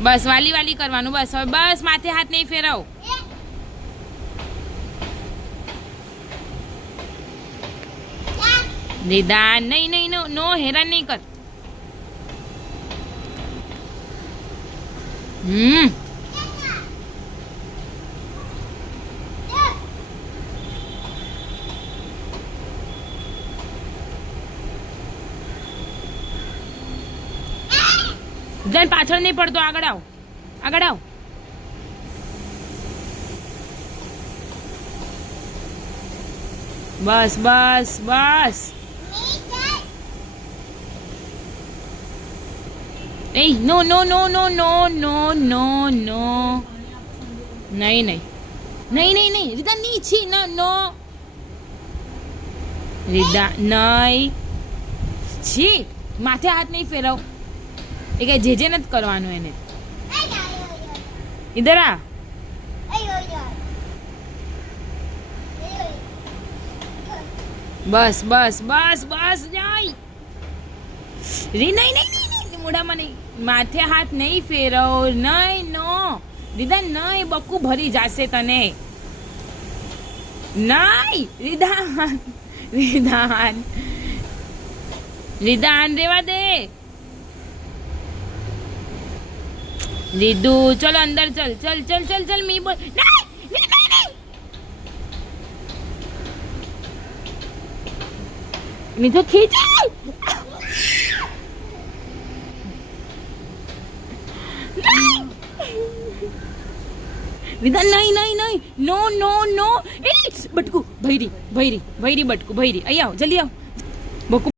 બસ વાલી વાલી કરવાનું બસ હવે બસ માથે હાથ નહીં ફેરવ નિદાન નહીં નહીં નો હેરાન નહીં કર જન પાછળ નહીં પડતો આગળ આવ બસ બસ બસ એ નો નો નો નો નો નો નો નો નહીં નહીં નહીં નહીં નહીં રીતા ની છી નો રીતા નહીં છી માથે હાથ નહીં ફેરવ એ કઈ જે નથી કરવાનું એને ઇધર આ બસ બસ બસ બસ જાય રી નહીં નહીં મોઢામાં નહીં માથે હાથ નહીં ફેરવ નહીં નો રીધા નહીં બક્કુ ભરી જાશે તને નહીં રીધાન રીધાન રીધાન રેવા દે રીદુ ચલો અંદર ચલ ચલ ચલ ચલ ચલ મી બોલ મી તો ખીંચાય વિધાન નહીં નહીં નહીં નો નો નો એ બટકુ ભૈરી ભૈરી ભૈરી બટકુ ભૈરી અહીં આવ જલ્દી આવ બકુ